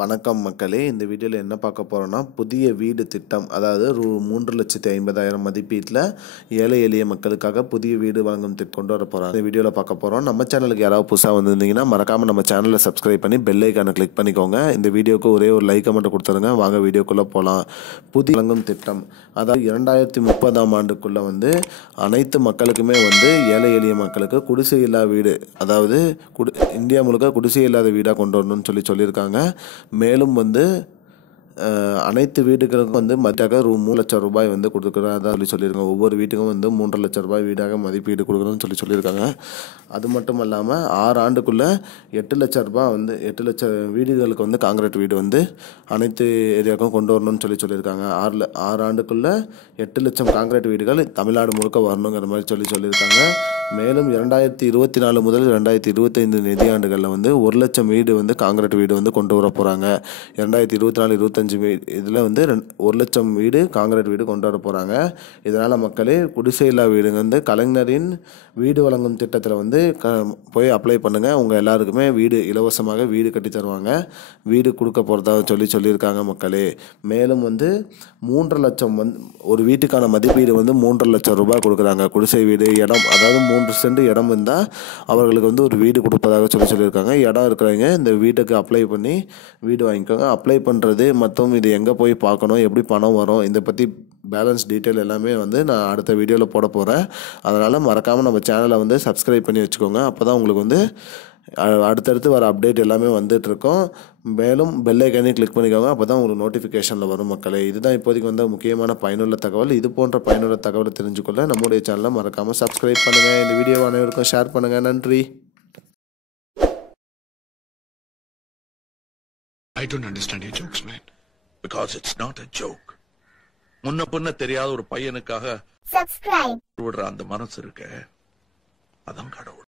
வணக்கம் மக்களே, இந்த வீடியோவில் என்ன பார்க்க போகிறோன்னா, புதிய வீடு திட்டம், அதாவது 3,50,000 மதிப்பீட்டில் ஏழை எளிய மக்களுக்காக புதிய வீடு வழங்கும் திட்டம் கொண்டு வர போகிறாங்க. இந்த வீடியோவில் பார்க்க போகிறோம். நம்ம சேனலுக்கு யாராவது புதுசாக வந்திருந்தீங்கன்னா மறக்காமல் நம்ம சேனலை சப்ஸ்கிரைப் பண்ணி பெல் ஐக்கானை கிளிக் பண்ணிக்கோங்க. இந்த வீடியோக்கு ஒரே ஒரு லைக்கை மட்டும் கொடுத்துருங்க. வாங்க வீடியோக்குள்ளே போகலாம். புதிய வழங்கும் திட்டம், அதாவது 2030ஆம் ஆண்டுக்குள்ளே அனைத்து மக்களுக்குமே ஏழை எளிய மக்களுக்கு குடிசை இல்லா வீடு, அதாவது இந்தியா முழுக்க குடிசை இல்லாத வீடாக கொண்டு வரணும்னு சொல்லியிருக்காங்க. மேலும் அனைத்து வீடுகளுக்கும் மதிப்பாக 3 லட்சம் ரூபாய் கொடுக்குறதா சொல்லியிருக்காங்க. ஒவ்வொரு வீட்டுக்கும் 3 லட்சம் ரூபாய் வீடாக மதிப்பீடு கொடுக்கணும்னு சொல்லியிருக்காங்க. அது மட்டும் இல்லாமல் 6 ஆண்டுக்குள்ளே 8 லட்சம் ரூபாய் 8 லட்சம் வீடுகளுக்கு காங்கிரீட் வீடு அனைத்து ஏரியாவுக்கும் கொண்டு வரணும்னு சொல்லியிருக்காங்க. 6 ஆண்டுக்குள்ளே 8 லட்சம் காங்கிரீட் வீடுகள் தமிழ்நாடு முழுக்க வரணுங்கிற மாதிரி சொல்லியிருக்காங்க. மேலும் 2024 முதல் 2025 நிதியாண்டுகளில் 1 லட்சம் வீடு காங்கிரீட் வீடு கொண்டு வர போகிறாங்க. 2024-25 இதில் 1 லட்சம் வீடு காங்கிரீட் வீடு கொண்டு வர போகிறாங்க. இதனால் மக்களே, குடிசை இல்லா வீடுங்க கலைஞரின் வீடு வழங்கும் திட்டத்தில் போய் அப்ளை பண்ணுங்கள். உங்கள் எல்லாருக்குமே வீடு இலவசமாக வீடு கட்டி தருவாங்க. வீடு கொடுக்க போகிறதா சொல்லியிருக்காங்க மக்களே. மேலும் 3 லட்சம் ஒரு வீட்டுக்கான மதிப்பீடு 3 லட்சம் ரூபாய் கொடுக்குறாங்க. குடிசை வீடு, இடம், அதாவது 3 சென்ட் இடம் இருந்தால் அவர்களுக்கு ஒரு வீடு கொடுப்பதாக சொல்லியிருக்காங்க. இடம் இருக்கிறவங்க இந்த வீட்டுக்கு அப்ளை பண்ணி வீடு வாங்கிக்கோங்க. அப்ளை பண்ணுறது மற்றும் இது எங்கே போய் பார்க்கணும், எப்படி பணம் வரும், இதை பற்றி பேலன்ஸ் டீட்டெயில் எல்லாமே நான் அடுத்த வீடியோவில் போட போகிறேன். அதனால் மறக்காமல் நம்ம சேனலை சப்ஸ்கிரைப் பண்ணி வச்சுக்கோங்க. அப்போ தான் உங்களுக்கு அடுத்தடுத்து வர அப்டேட் எல்லாமே வந்துட்டுருக்கோம். மேலும் பெல் ஐக்கானே கிளிக் பண்ணிக்கோங்க. அப்போ தான் உங்களுக்கு நோட்டிஃபிகேஷனில் வரும் மக்களே. இதுதான் இப்போதைக்கு முக்கியமான பயனுள்ள தகவல். இது போன்ற பயனுள்ள தகவலை தெரிஞ்சுக்கொள்ள நம்முடைய சேனலை மறக்காமல் சப்ஸ்கிரைப் பண்ணுங்கள். இந்த வீடியோ அனைவருக்கும் ஷேர் பண்ணுங்கள். நன்றி. I don't understand your jokes, man. Because it's not a joke. முன்ன பின்ன தெரியாத ஒரு பையனுக்காக விடுற அந்த மனசு இருக்க, அதான் கடவுள்.